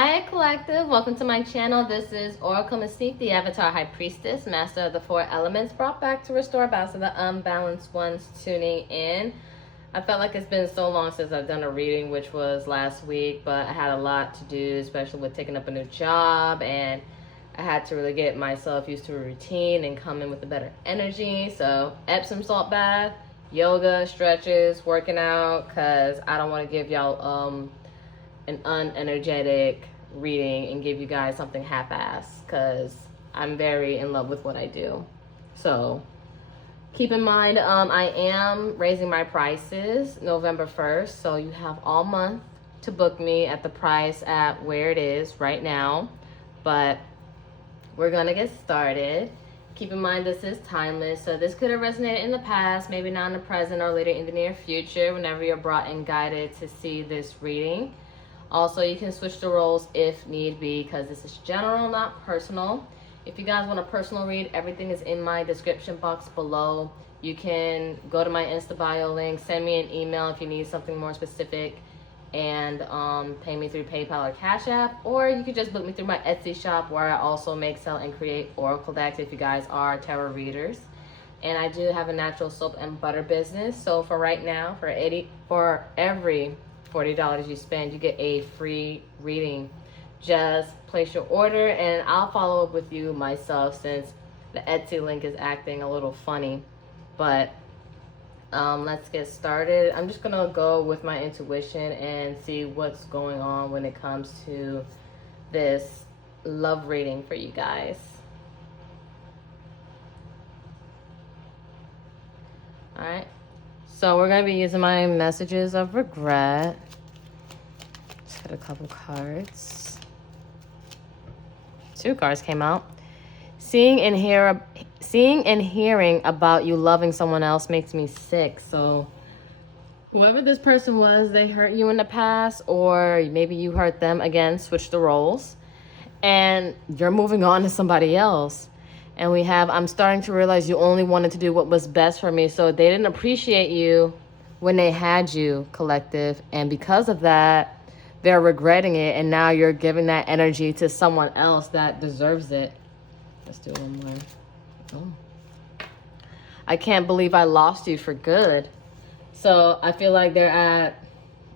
Hi Collective, welcome to my channel. This is Oracle Mystique, the Avatar High Priestess, Master of the Four Elements, brought back to restore balance of the unbalanced ones tuning in. I felt like it's been so long since I've done a reading, which was last week, but I had a lot to do, especially with taking up a new job, and I had to really get myself used to a routine and come in with a better energy. So Epsom salt bath, yoga, stretches, working out, because I don't want to give y'all an unenergetic reading and give you guys something half-assed, because I'm very in love with what I do. So keep in mind, I am raising my prices November 1st, so you have all month to book me at the price at where it is right now. But we're gonna get started. Keep in mind, this is timeless, so this could have resonated in the past, maybe not in the present, or later in the near future, whenever you're brought and guided to see this reading. Also, you can switch the roles if need be, because this is general, not personal. If you guys want a personal read, everything is in my description box below. You can go to my Insta bio link, send me an email if you need something more specific, and pay me through PayPal or Cash App, or you could just book me through my Etsy shop, where I also make, sell, and create oracle decks if you guys are tarot readers. And I do have a natural soap and butter business. So for right now, for every $40 you spend, you get a free reading. Just place your order and I'll follow up with you myself, since the Etsy link is acting a little funny. But let's get started. I'm just gonna go with my intuition and see what's going on when it comes to this love reading for you guys. All right. So we're going to be using my messages of regret. Just got a couple cards. 2 cards came out. Seeing and hearing about you loving someone else makes me sick. So whoever this person was, they hurt you in the past, or maybe you hurt them. Again, switch the roles. And you're moving on to somebody else. And we have, I'm starting to realize you only wanted to do what was best for me. So they didn't appreciate you when they had you, Collective. And because of that, they're regretting it. And now you're giving that energy to someone else that deserves it. Let's do one more. Oh. I can't believe I lost you for good. So I feel like they're at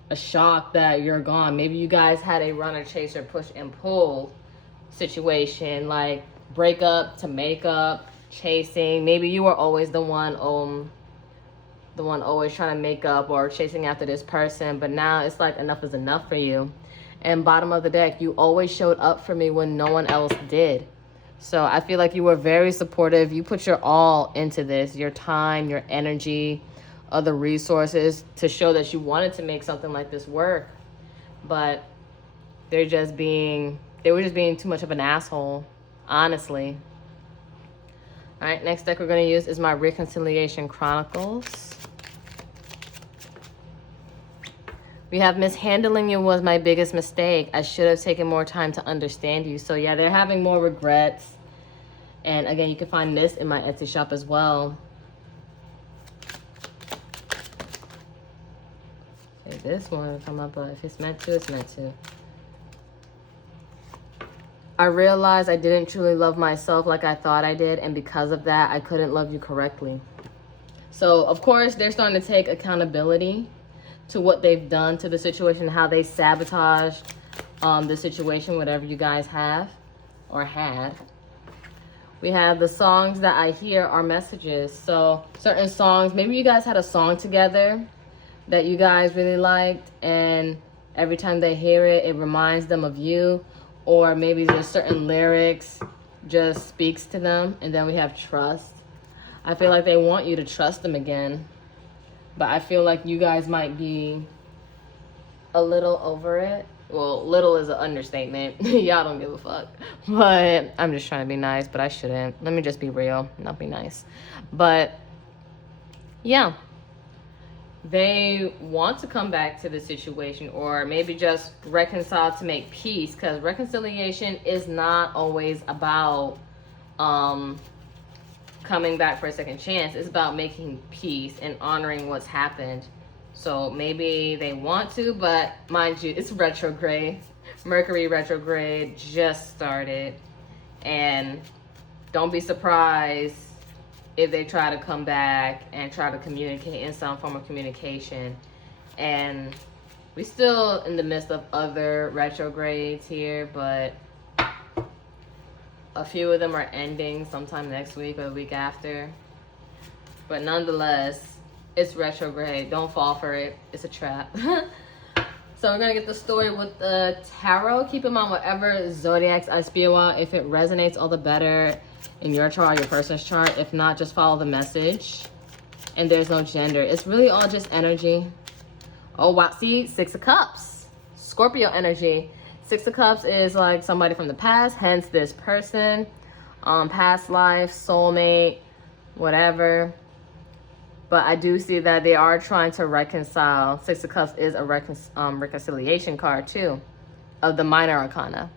a shock that you're gone. Maybe you guys had a runner, chaser, push and pull situation, like break up to make up, chasing. Maybe you were always the one always trying to make up or chasing after this person, but now it's like enough is enough for you. And bottom of the deck, you always showed up for me when no one else did. So I feel like you were very supportive. You put your all into this, your time, your energy, other resources, to show that you wanted to make something like this work. But they were just being too much of an asshole. Honestly. All right, next deck we're going to use is my Reconciliation Chronicles. We have mishandling you was my biggest mistake. I should have taken more time to understand you. So yeah, they're having more regrets. And again, you can find this in my Etsy shop as well. Okay, this one will come up, but if it's meant to, it's meant to. I realized I didn't truly love myself like I thought I did, and because of that, I couldn't love you correctly. So, of course, they're starting to take accountability to what they've done to the situation, how they sabotaged the situation, whatever you guys have or had. We have the songs that I hear are messages. So, certain songs, maybe you guys had a song together that you guys really liked, and every time they hear it, it reminds them of you. Or maybe there's certain lyrics just speaks to them. And then we have trust. I feel like they want you to trust them again. But I feel like you guys might be a little over it. Well, little is an understatement. Y'all don't give a fuck. But I'm just trying to be nice, but I shouldn't. Let me just be real, not be nice. But yeah. They want to come back to the situation, or maybe just reconcile to make peace, because reconciliation is not always about coming back for a second chance. It's about making peace and honoring what's happened. So maybe they want to, but mind you, it's retrograde. Mercury retrograde just started, and don't be surprised if they try to come back and try to communicate in some form of communication. And we're still in the midst of other retrogrades here, but a few of them are ending sometime next week or the week after. But nonetheless, it's retrograde. Don't fall for it. It's a trap. So we're going to get the story with the tarot. Keep in mind, whatever zodiacs I spew out, if it resonates, all the better in your chart, your person's chart. If not, just follow the message. And there's no gender. It's really all just energy. Oh, wow. See, Six of Cups. Scorpio energy. Six of Cups is like somebody from the past, hence this person. Past life, soulmate, whatever. But I do see that they are trying to reconcile. Six of Cups is a reconciliation card too, of the minor arcana.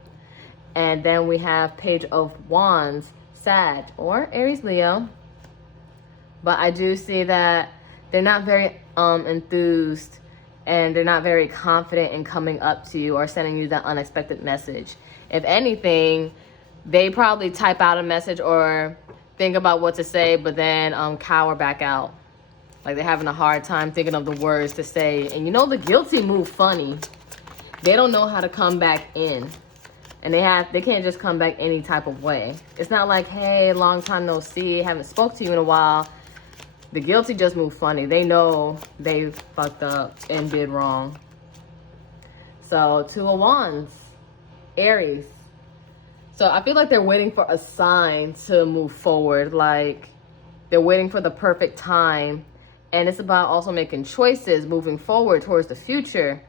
And then we have Page of Wands, Sag, or Aries, Leo. But I do see that they're not very enthused, and they're not very confident in coming up to you or sending you that unexpected message. If anything, they probably type out a message or think about what to say, but then cower back out. Like they're having a hard time thinking of the words to say. And you know, the guilty move funny. They don't know how to come back in. And they can't just come back any type of way. It's not like, hey, long time no see, haven't spoke to you in a while. The guilty just move funny. They know they fucked up and did wrong. So, Two of Wands, Aries. So I feel like they're waiting for a sign to move forward. Like they're waiting for the perfect time. And it's about also making choices, moving forward towards the future.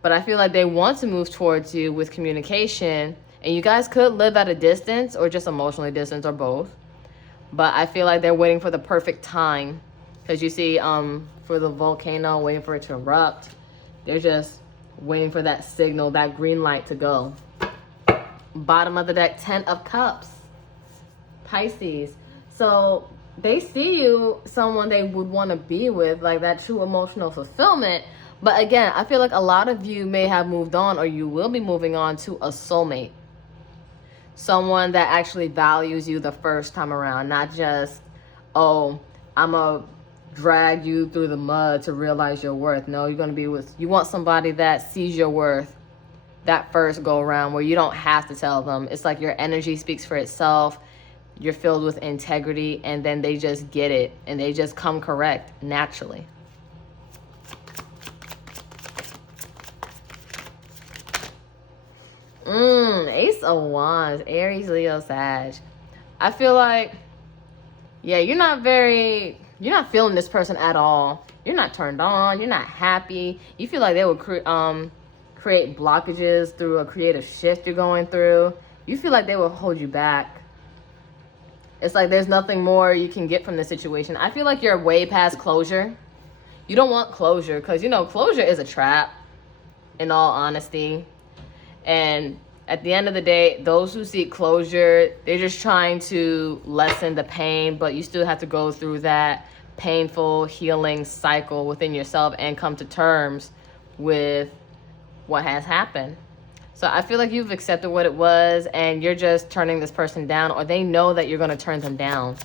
But I feel like they want to move towards you with communication. And you guys could live at a distance or just emotionally distant or both. But I feel like they're waiting for the perfect time. Because you see, for the volcano, waiting for it to erupt. They're just waiting for that signal, that green light to go. Bottom of the deck, 10 of Cups. Pisces. So they see you someone they would want to be with, like that true emotional fulfillment. But again, I feel like a lot of you may have moved on, or you will be moving on to a soulmate. Someone that actually values you the first time around, not just, oh, I'm going to drag you through the mud to realize your worth. No, you're going to be with, you want somebody that sees your worth that first go around, where you don't have to tell them. It's like your energy speaks for itself. You're filled with integrity, and then they just get it, and they just come correct naturally. Ace of Wands, Aries, Leo, Sag. I feel like, yeah, you're not feeling this person at all. You're not turned on. You're not happy. You feel like they would create blockages through a creative shift you're going through. You feel like they will hold you back. It's like there's nothing more you can get from the situation. I feel like you're way past closure. You don't want closure because, you know, closure is a trap, in all honesty. And at the end of the day, those who seek closure, they're just trying to lessen the pain, but you still have to go through that painful healing cycle within yourself and come to terms with what has happened. So I feel like you've accepted what it was, and you're just turning this person down, or they know that you're going to turn them down.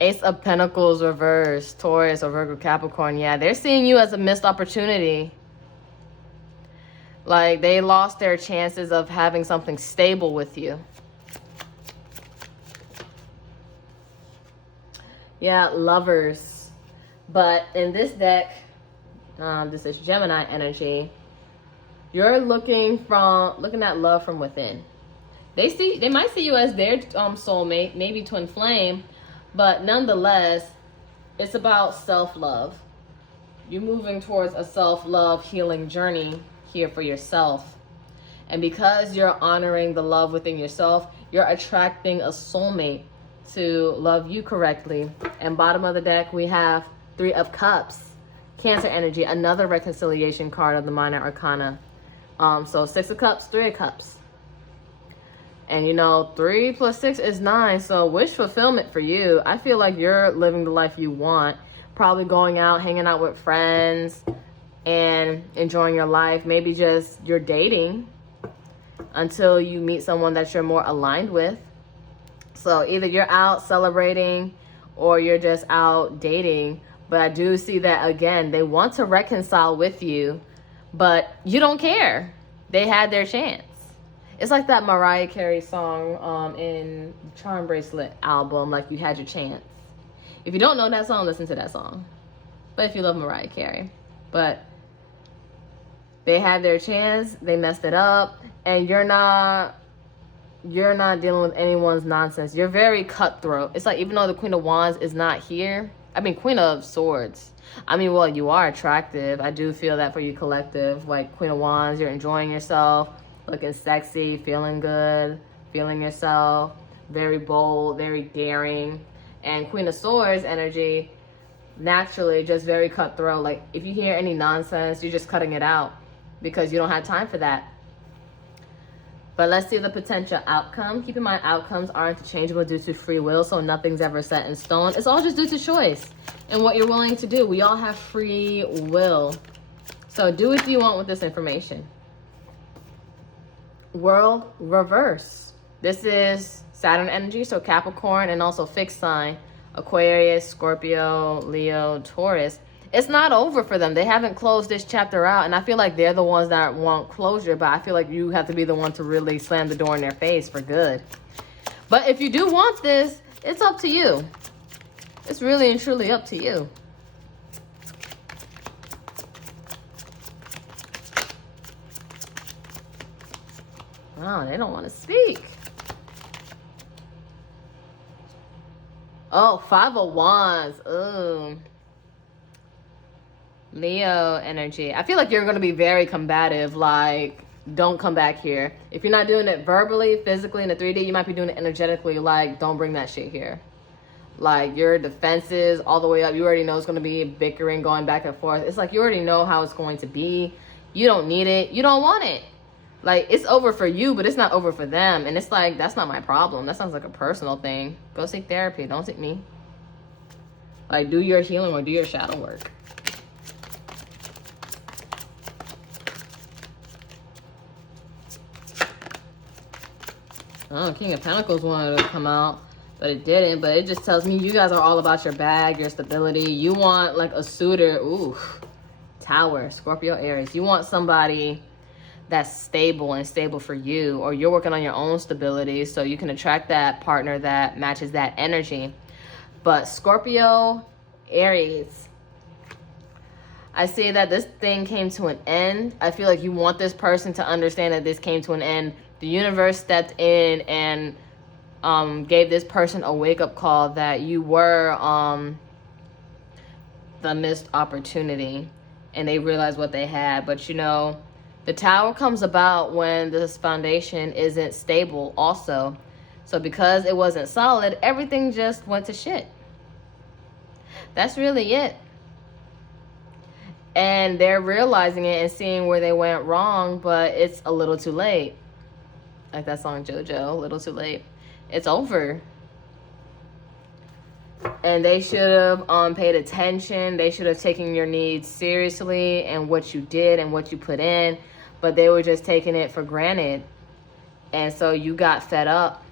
Ace of Pentacles reversed, Taurus or Virgo, Capricorn. Yeah, they're seeing you as a missed opportunity. Like they lost their chances of having something stable with you. Yeah, Lovers. But in this deck, this is Gemini energy. You're looking at love from within. They might see you as their soulmate, maybe twin flame, but nonetheless, it's about self-love. You're moving towards a self-love healing journey here for yourself. And because you're honoring the love within yourself, you're attracting a soulmate to love you correctly. And bottom of the deck, we have 3 of Cups. Cancer energy, another reconciliation card of the minor arcana. So 6 of Cups, 3 of Cups. And you know, 3 plus 6 is 9. So wish fulfillment for you. I feel like you're living the life you want. Probably going out, hanging out with friends, and enjoying your life. Maybe just you're dating until you meet someone that you're more aligned with. So either you're out celebrating or you're just out dating. But I do see that, again, they want to reconcile with you, but you don't care. They had their chance. It's like that Mariah Carey song in Charm Bracelet album, like You Had Your Chance. If you don't know that song, listen to that song. But if you love Mariah Carey. But they had their chance, they messed it up, and you're not dealing with anyone's nonsense. You're very cutthroat. It's like, even though the Queen of Wands is not here, Queen of Swords. Well, you are attractive. I do feel that for you, collective. Like, Queen of Wands, you're enjoying yourself, looking sexy, feeling good, feeling yourself, very bold, very daring. And Queen of Swords energy, naturally, just very cutthroat. Like, if you hear any nonsense, you're just cutting it out because you don't have time for that. But let's see the potential outcome. Keep in mind, outcomes are interchangeable due to free will, so nothing's ever set in stone. It's all just due to choice and what you're willing to do. We all have free will. So do what you want with this information. World reverse. This is Saturn energy, so Capricorn, and also fixed sign, Aquarius, Scorpio, Leo, Taurus. It's not over for them. They haven't closed this chapter out, and I feel like they're the ones that want closure, but I feel like you have to be the one to really slam the door in their face for good. But if you do want this, it's up to you. It's really and truly up to you. Oh, they don't want to speak. Oh, 5 of Wands. Ooh. Leo energy. I feel like you're going to be very combative. Like, don't come back here. If you're not doing it verbally, physically, in the 3D, you might be doing it energetically. Like, don't bring that shit here. Like, your defenses all the way up. You already know it's going to be bickering, going back and forth. It's like you already know how it's going to be. You don't need it. You don't want it. Like, it's over for you, but it's not over for them. And it's like, that's not my problem. That sounds like a personal thing. Go seek therapy. Don't seek me. Like, do your healing or do your shadow work. Oh, King of Pentacles wanted to come out, but it didn't. But it just tells me you guys are all about your bag, your stability. You want like a suitor. Ooh, Tower, Scorpio, Aries. You want somebody that's stable and stable for you, or you're working on your own stability so you can attract that partner that matches that energy. But Scorpio, Aries, I see that this thing came to an end. I feel like you want this person to understand that this came to an end. The universe stepped in and gave this person a wake-up call that you were the missed opportunity, and they realized what they had. But you know, the Tower comes about when this foundation isn't stable also. So because it wasn't solid, everything just went to shit. That's really it. And they're realizing it and seeing where they went wrong, but it's a little too late. Like that song JoJo, a little too late. It's over. And they should have paid attention. They should have taken your needs seriously and what you did and what you put in. But they were just taking it for granted. And so you got fed up.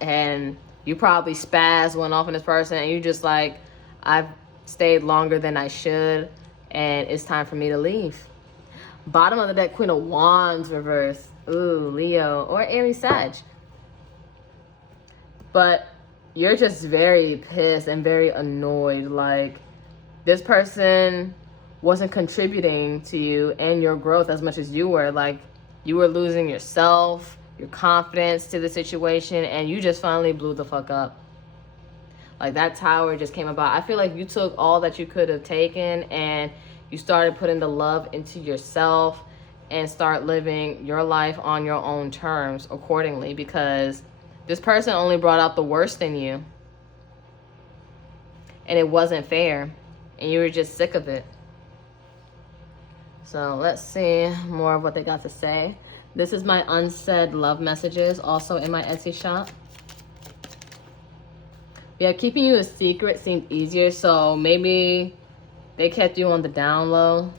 And you probably spazzed, went off on this person. And you just like, I've stayed longer than I should. And it's time for me to leave. Bottom of the deck, Queen of Wands reverse. Ooh, Leo or Aries, Sag. But you're just very pissed and very annoyed. Like, this person wasn't contributing to you and your growth as much as you were. Like, you were losing yourself, your confidence to the situation, and you just finally blew the fuck up. Like, that Tower just came about. I feel like you took all that you could have taken and you started putting the love into yourself and start living your life on your own terms accordingly, because this person only brought out the worst in you. And it wasn't fair. And you were just sick of it. So let's see more of what they got to say. This is my unsaid love messages, also in my Etsy shop. Yeah, keeping you a secret seemed easier, so maybe they kept you on the down low.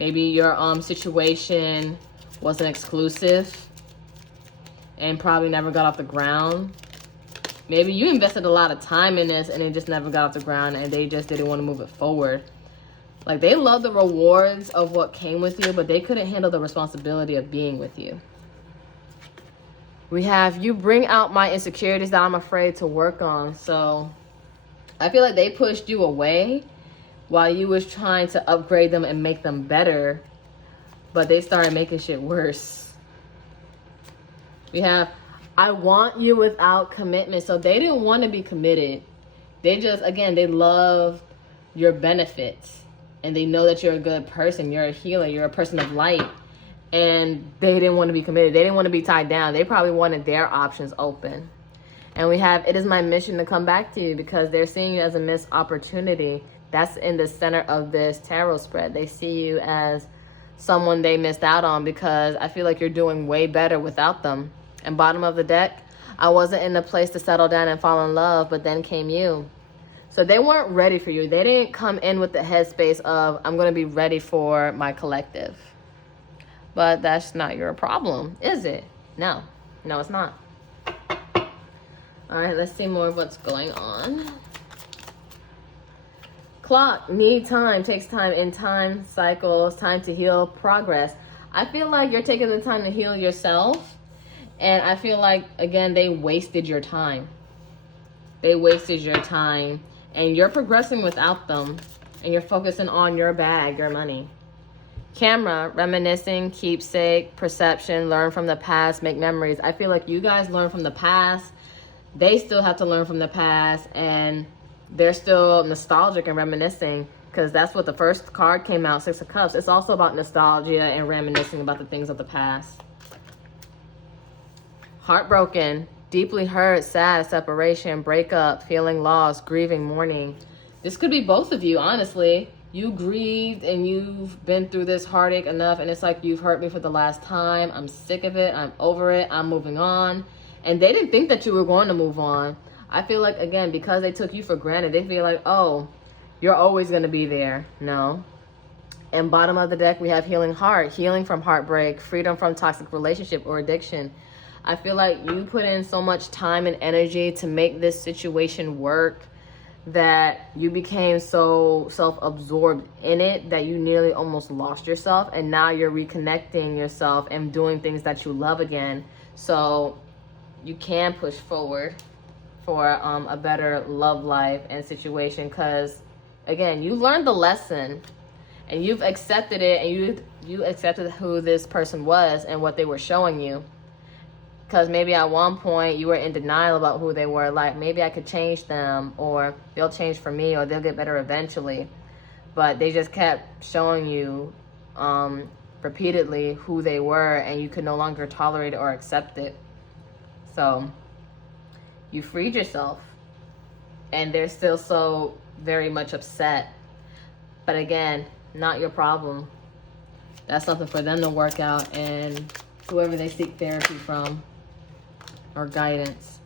Maybe your situation wasn't exclusive and probably never got off the ground. Maybe you invested a lot of time in this and it just never got off the ground and they just didn't want to move it forward. Like, they love the rewards of what came with you, but they couldn't handle the responsibility of being with you. We have, you bring out my insecurities that I'm afraid to work on. So I feel like they pushed you away while you was trying to upgrade them and make them better, but they started making shit worse. We have, I want you without commitment. So they didn't want to be committed. They just, again, they love your benefits. And they know that you're a good person. You're a healer. You're a person of light. And they didn't want to be committed. They didn't want to be tied down. They probably wanted their options open. And we have, it is my mission to come back to you because they're seeing you as a missed opportunity. That's in the center of this tarot spread. They see you as someone they missed out on because I feel like you're doing way better without them. And bottom of the deck, I wasn't in a place to settle down and fall in love, but then came you. So they weren't ready for you. They didn't come in with the headspace of, I'm going to be ready for my collective. But that's not your problem, is it? No. No, it's not. All right, let's see more of what's going on. Clock, need time, takes time, in time cycles, time to heal, progress. I feel like you're taking the time to heal yourself. And I feel like, again, they wasted your time. They wasted your time. And you're progressing without them. And you're focusing on your bag, your money. Camera, reminiscing, keepsake, perception, learn from the past, make memories. I feel like you guys learn from the past. They still have to learn from the past. And they're still nostalgic and reminiscing. Because that's what the first card came out, Six of Cups. It's also about nostalgia and reminiscing about the things of the past. Heartbroken, deeply hurt, sad, separation, breakup, feeling lost, grieving, mourning. This could be both of you, honestly. You grieved and you've been through this heartache enough and it's like, you've hurt me for the last time. I'm sick of it. I'm over it. I'm moving on. And they didn't think that you were going to move on. I feel like, again, because they took you for granted, they feel like, oh, you're always going to be there. No. And bottom of the deck, we have healing heart, healing from heartbreak, freedom from toxic relationship or addiction. I feel like you put in so much time and energy to make this situation work that you became so self-absorbed in it that you nearly almost lost yourself. And now you're reconnecting yourself and doing things that you love again. So you can push forward for a better love life and situation because, again, you learned the lesson and you've accepted it and you accepted who this person was and what they were showing you. Because maybe at one point you were in denial about who they were. Like, maybe I could change them, or they'll change for me, or they'll get better eventually. But they just kept showing you repeatedly who they were, and you could no longer tolerate it or accept it. So you freed yourself, and they're still so very much upset. But again, not your problem. That's something for them to work out, and whoever they seek therapy from or guidance.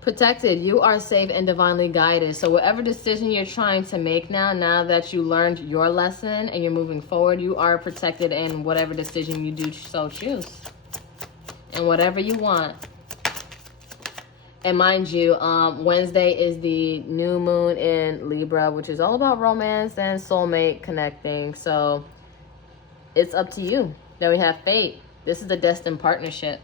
Protected, you are safe and divinely guided. So whatever decision you're trying to make now that you learned your lesson and you're moving forward, you are protected in whatever decision you do so choose. And whatever you want. And mind you, Wednesday is the new moon in Libra, which is all about romance and soulmate connecting. So it's up to you. Then we have fate. This is the destined partnership.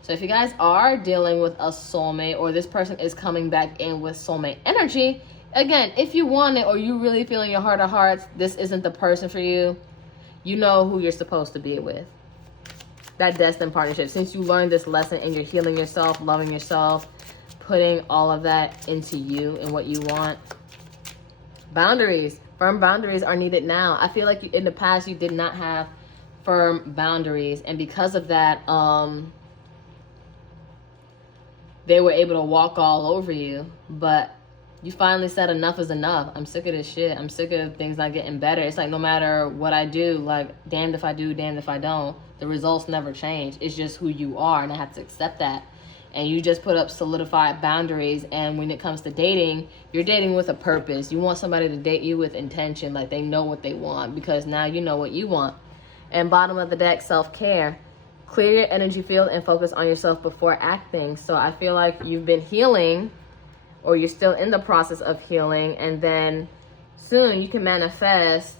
So if you guys are dealing with a soulmate, or this person is coming back in with soulmate energy, again, if you want it, or you really feel in your heart of hearts, this isn't the person for you, you know who you're supposed to be with. That destined partnership. Since you learned this lesson and you're healing yourself, loving yourself, putting all of that into you and what you want. Boundaries. Firm boundaries are needed now. I feel like in the past you did not have firm boundaries, and because of that, they were able to walk all over you. But you finally said enough is enough. I'm sick of this shit. I'm sick of things not getting better. It's like, no matter what I do, like, damned if I do, damned if I don't, the results never change. It's just who you are, and I have to accept that. and you just put up solidified boundaries. And when it comes to dating, you're dating with a purpose. You want somebody to date you with intention, like they know what they want, because now you know what you want. And bottom of the deck, self-care. Clear your energy field and focus on yourself before acting. So I feel like you've been healing, or you're still in the process of healing, and then soon you can manifest,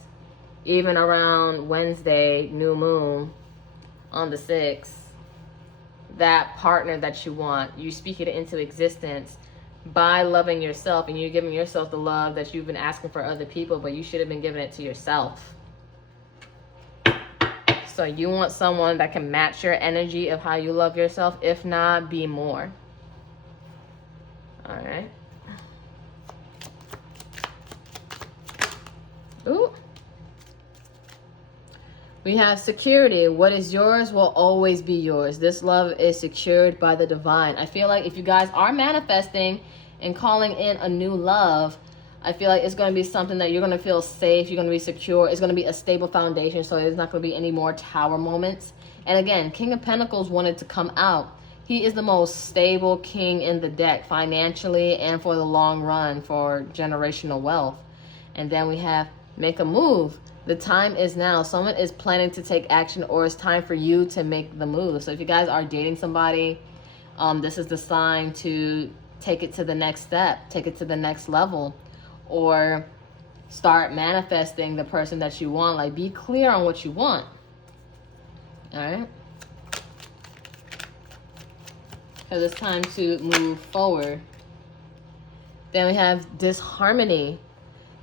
even around Wednesday, new moon on the 6th, that partner that you want. You speak it into existence by loving yourself, and you're giving yourself the love that you've been asking for other people, but you should have been giving it to yourself. So you want someone that can match your energy of how you love yourself. If not, be more. All right. Ooh. We have security. What is yours will always be yours. This love is secured by the divine. I feel like if you guys are manifesting and calling in a new love, I feel like it's going to be something that you're going to feel safe. You're going to be secure. It's going to be a stable foundation. So there's not going to be any more tower moments. And again, King of Pentacles wanted to come out. He is the most stable king in the deck, financially and for the long run, for generational wealth. And then we have make a move. The time is now. Someone is planning to take action, or it's time for you to make the move. So if you guys are dating somebody, this is the sign to take it to the next step, take it to the next level, or start manifesting the person that you want. Like, be clear on what you want. All right? Because it's time to move forward. Then we have disharmony.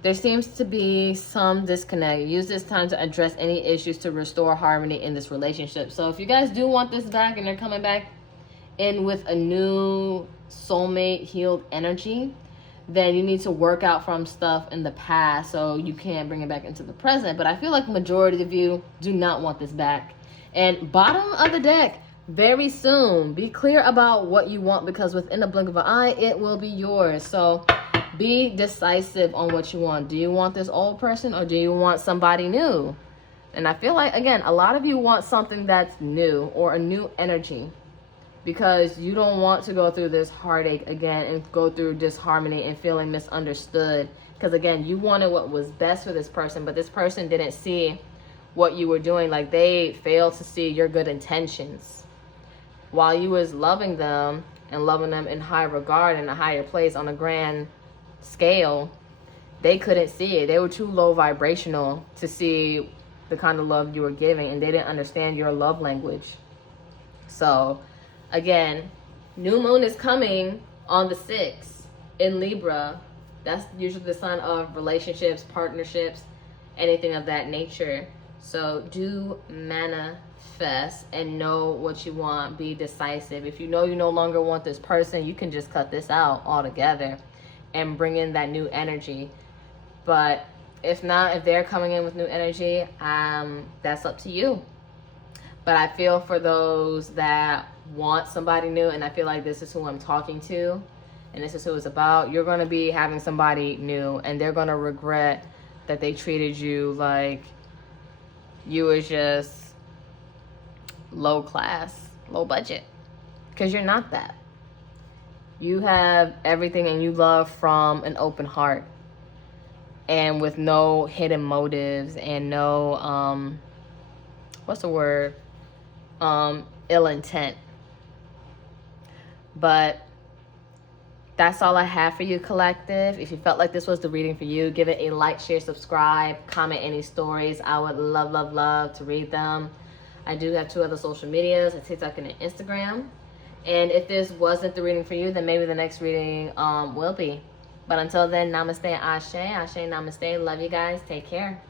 There seems to be some disconnect. Use this time to address any issues to restore harmony in this relationship. So if you guys do want this back and they're coming back in with a new soulmate healed energy, then you need to work out from stuff in the past so you can't bring it back into the present. But I feel like the majority of you do not want this back. And bottom of the deck, very soon, be clear about what you want, because within a blink of an eye, it will be yours. So be decisive on what you want. Do you want this old person, or do you want somebody new? And I feel like, again, a lot of you want something that's new, or a new energy, because you don't want to go through this heartache again and go through disharmony and feeling misunderstood. Because again, you wanted what was best for this person, but this person didn't see what you were doing. Like, they failed to see your good intentions. While you was loving them and loving them in high regard, in a higher place, on a grand scale, they couldn't see it. They were too low vibrational to see the kind of love you were giving, and they didn't understand your love language. So again, new moon is coming on the 6th in Libra. That's usually the sign of relationships, partnerships, anything of that nature. So do manifest and know what you want. Be decisive. If you know you no longer want this person, you can just cut this out altogether and bring in that new energy. But if not, if they're coming in with new energy, that's up to you. But I feel for those that want somebody new, and I feel like this is who I'm talking to, and this is who it's about. You're going to be having somebody new, and they're going to regret that they treated you like you was just low class, low budget, because you're not that. You have everything, and you love from an open heart, and with no hidden motives and no what's the word, ill intent. But that's all I have for you, collective. If you felt like this was the reading for you, give it a like, share, subscribe, comment any stories. I would love to read them. I do have 2 other social medias, a TikTok and an Instagram. And if this wasn't the reading for you, then maybe the next reading will be. But until then, namaste, ashe, ashe, namaste. Love you guys. Take care.